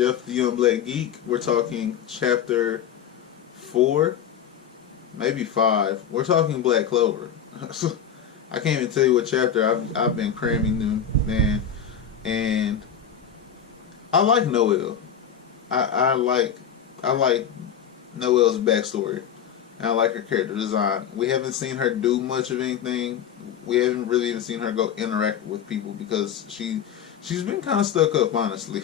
Jeff the Young Black Geek. We're talking chapter 4, maybe 5. We're talking Black Clover. I can't even tell you what chapter I've been cramming them, man. And I like Noelle. I like Noelle's backstory. And I like her character design. We haven't seen her do much of anything. We haven't really even seen her go interact with people because she's been kind of stuck up, honestly.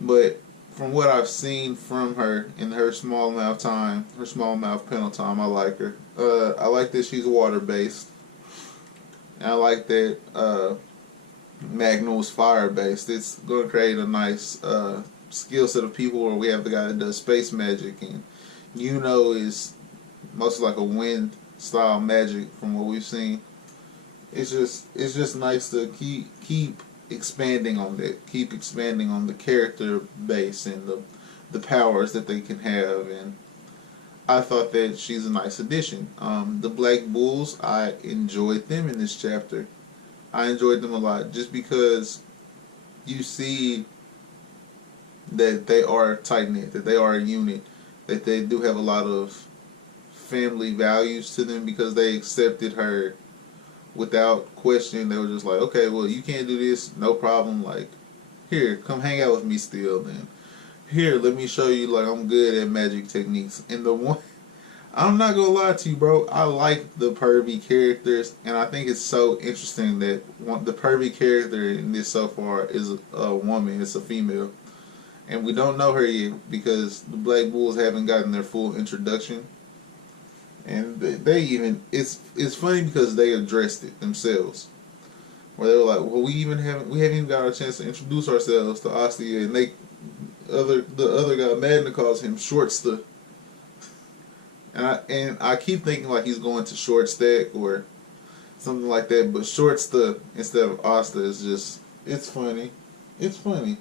But from what I've seen from her in her smallmouth panel time, I like her. I like that she's water based. And I like that Magnum's fire based. It's going to create a nice skill set of people where we have the guy that does space magic, and is mostly like a wind style magic from what we've seen. It's just nice to keep expanding on that, keep expanding on the character base and the powers that they can have, and I thought that she's a nice addition. The Black Bulls, I enjoyed them in this chapter. I enjoyed them a lot just because you see that they are tight-knit, that they are a unit, that they do have a lot of family values to them because they accepted her without question. They were just like, okay, well, you can't do this, no problem. Like, here, come hang out with me still, then. Here, let me show you, like, I'm good at magic techniques. And the one, I'm not gonna lie to you, bro, I like the pervy characters, and I think it's so interesting that the pervy character in this so far is a woman, it's a female. And we don't know her yet because the Black Bulls haven't gotten their full introduction. And they even, it's funny because they addressed it themselves. Where they were like, well, we haven't even got a chance to introduce ourselves to Asta, and the other guy, Madden, calls him Shortsta. And I keep thinking like he's going to Short Stack or something like that, but Shortsta instead of Asta is just, it's funny. It's funny.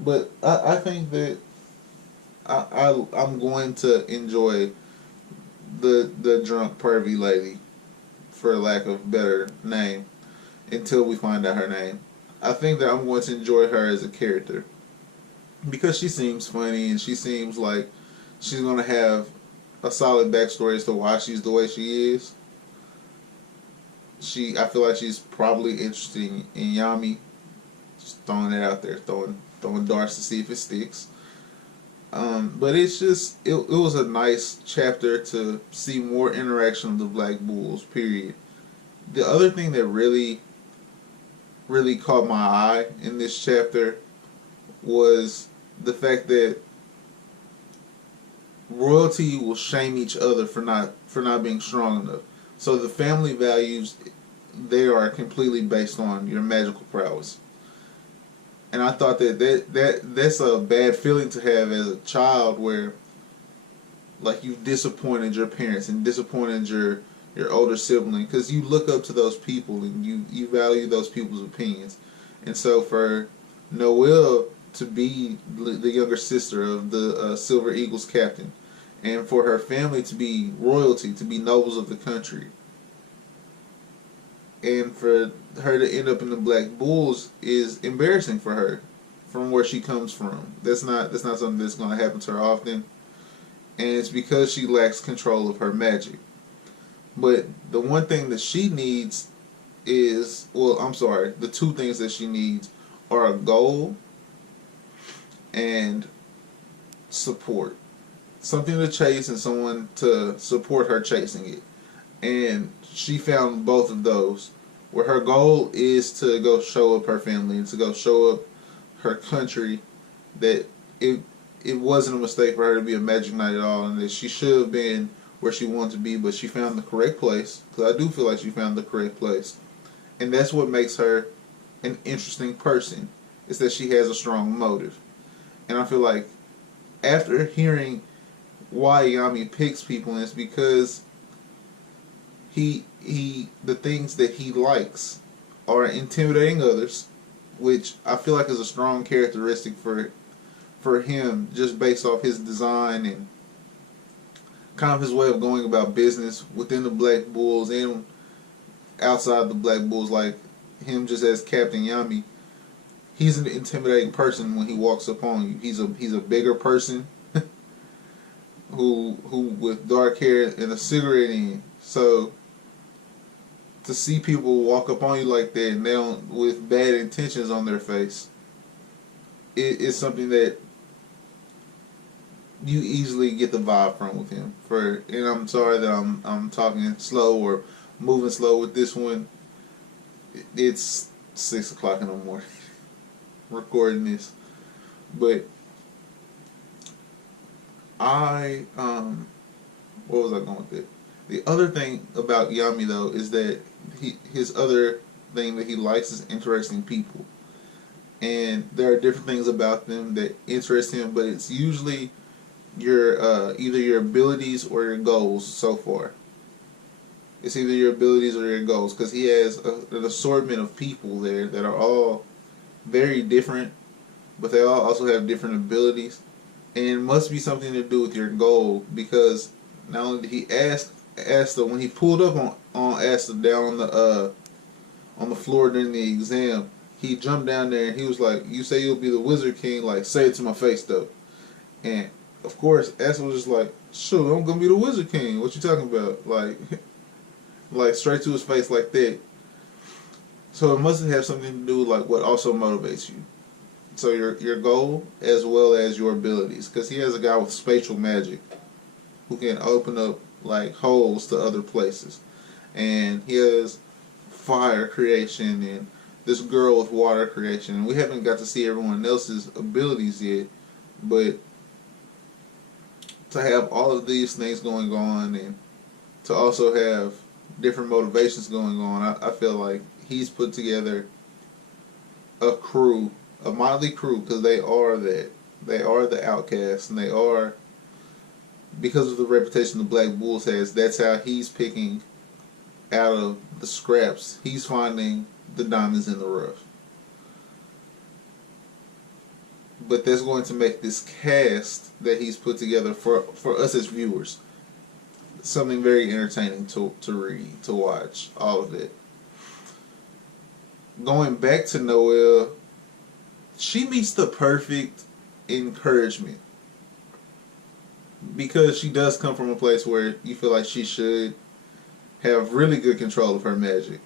But I think that I'm going to enjoy the drunk pervy lady, for lack of a better name, until we find out her name. I think that I'm going to enjoy her as a character because she seems funny and she seems like she's going to have a solid backstory as to why she's the way she is. I feel like she's probably interested in Yami. Just throwing it out there, throwing darts to see if it sticks. But it's just, it was a nice chapter to see more interaction of the Black Bulls, period. The other thing that really, really caught my eye in this chapter was the fact that royalty will shame each other for not being strong enough. So the family values, they are completely based on your magical prowess. And I thought that's a bad feeling to have as a child, where like you've disappointed your parents and disappointed your older sibling, because you look up to those people and you value those people's opinions. And so for Noelle to be the younger sister of the Silver Eagles captain, and for her family to be royalty, to be nobles of the country, and for her to end up in the Black Bulls is embarrassing for her, from where she comes from. That's not something that's going to happen to her often, and it's because she lacks control of her magic. But the one thing that she needs is, the two things that she needs are a goal and support. Something to chase and someone to support her chasing it. And she found both of those, where her goal is to go show up her family and to go show up her country that it wasn't a mistake for her to be a magic knight at all, and that she should have been where she wanted to be, but she found the correct place, because I do feel like she found the correct place. And that's what makes her an interesting person, is that she has a strong motive. And I feel like after hearing why Yami picks people, it's because the things that he likes are intimidating others, which I feel like is a strong characteristic for him, just based off his design and kind of his way of going about business within the Black Bulls and outside the Black Bulls, like him just as Captain Yami. he's an intimidating person when he walks upon you. He's a bigger person who with dark hair and a cigarette in. So to see people walk up on you like that and they don't, with bad intentions on their face, it's something that you easily get the vibe from with him. And I'm sorry that I'm talking slow or moving slow with this one. It's 6 o'clock in the morning recording this, but what was I going with it? The other thing about Yami though is that his other thing that he likes is interesting people, and there are different things about them that interest him, but it's usually your either your abilities or your goals so far. It's either your abilities or your goals, because he has an assortment of people there that are all very different, but they all also have different abilities, and it must be something to do with your goal, because not only did he ask Asta, when he pulled up on Asta down on the floor during the exam, he jumped down there and he was like, "You say you'll be the Wizard King, like say it to my face though." And of course Asta was just like, "Sure, I'm gonna be the Wizard King. What you talking about?" Like straight to his face like that. So it must have something to do with like what also motivates you. So your goal as well as your abilities, because he has a guy with spatial magic who can open up like holes to other places, and he has fire creation and this girl with water creation. And we haven't got to see everyone else's abilities yet, but to have all of these things going on and to also have different motivations going on, I feel like he's put together a crew, a motley crew, because they are that. They are the outcasts, and they are, because of the reputation the Black Bulls has, that's how he's picking out of the scraps. He's finding the diamonds in the rough. But that's going to make this cast that he's put together for us as viewers something very entertaining to read, to watch, all of it. Going back to Noelle, she meets the perfect encouragement, because she does come from a place where you feel like she should have really good control of her magic.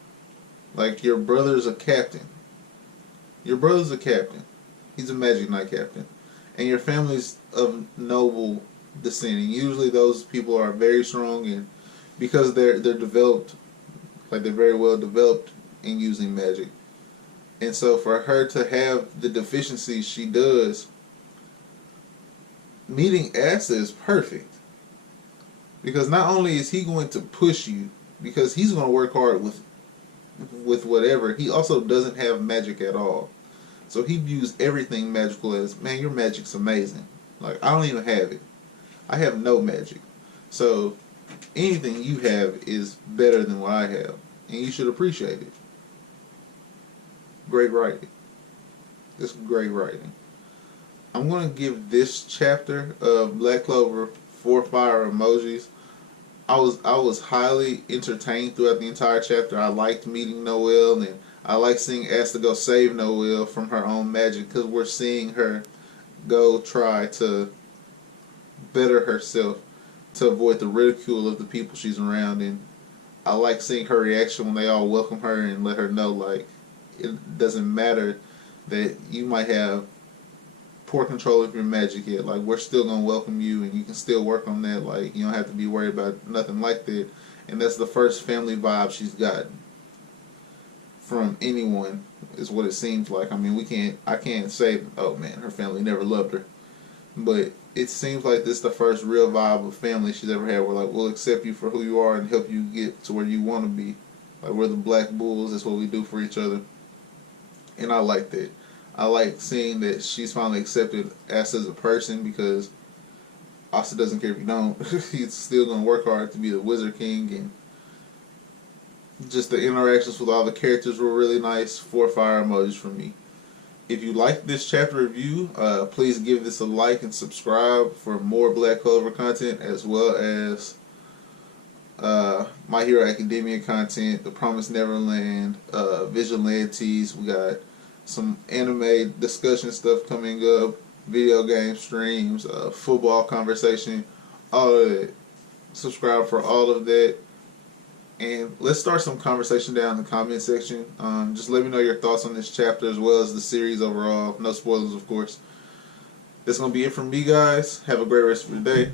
Like, your brother's a captain. Your brother's a captain. He's a Magic Knight captain. And your family's of noble descent. And usually those people are very strong, and because they're developed, like they're very well developed in using magic. And so for her to have the deficiencies she does, meeting Asta is perfect. Because not only is he going to push you, because he's going to work hard with whatever, he also doesn't have magic at all. So he views everything magical as, man, your magic's amazing. Like, I don't even have it. I have no magic. So anything you have is better than what I have, and you should appreciate it. Great writing. It's great writing. I'm going to give this chapter of Black Clover 4 fire emojis. I was highly entertained throughout the entire chapter. I liked meeting Noelle, and I like seeing Asta go save Noelle from her own magic, because we're seeing her go try to better herself to avoid the ridicule of the people she's around. And I like seeing her reaction when they all welcome her and let her know, like, it doesn't matter that you might have poor control of your magic yet. Like, we're still going to welcome you, and you can still work on that. Like, you don't have to be worried about nothing like that. And that's the first family vibe she's gotten from anyone, is what it seems like. I mean, I can't say, oh man, her family never loved her. But it seems like this is the first real vibe of family she's ever had, where, like, we'll accept you for who you are and help you get to where you want to be. Like, we're the Black Bulls, that's what we do for each other. And I like that. I like seeing that she's finally accepted Asta as a person, because Asta doesn't care if you don't. He's still going to work hard to be the Wizard King, and just the interactions with all the characters were really nice. 4 fire emojis from me. If you liked this chapter review, please give this a like and subscribe for more Black Clover content, as well as My Hero Academia content, The Promised Neverland, Vigilantes. We got some anime discussion stuff coming up, video game streams, football conversation, all of that. Subscribe for all of that. And let's start some conversation down in the comment section. Just let me know your thoughts on this chapter as well as the series overall. No spoilers, of course. That's going to be it from me, guys. Have a great rest of your day.